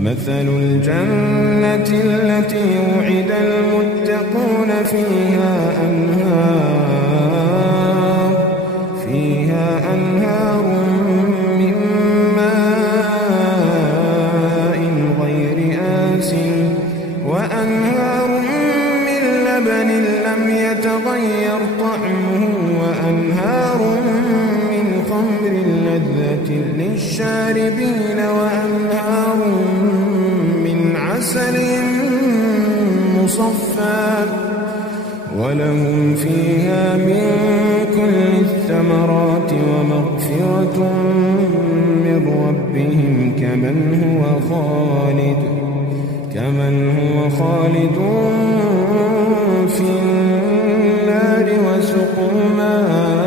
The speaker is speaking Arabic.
مثل الجنة التي وعد المتقون فيها أنهار من ماء غير آسن وأنهار من لبن لم يتغير طعمه وأنهار من خمر لذة للشاربين وأنهار من عسل مصفى ولهم فيها من كل الثمرات ومغفرة من ربهم كمن هو خالد في النار وسقوا ماء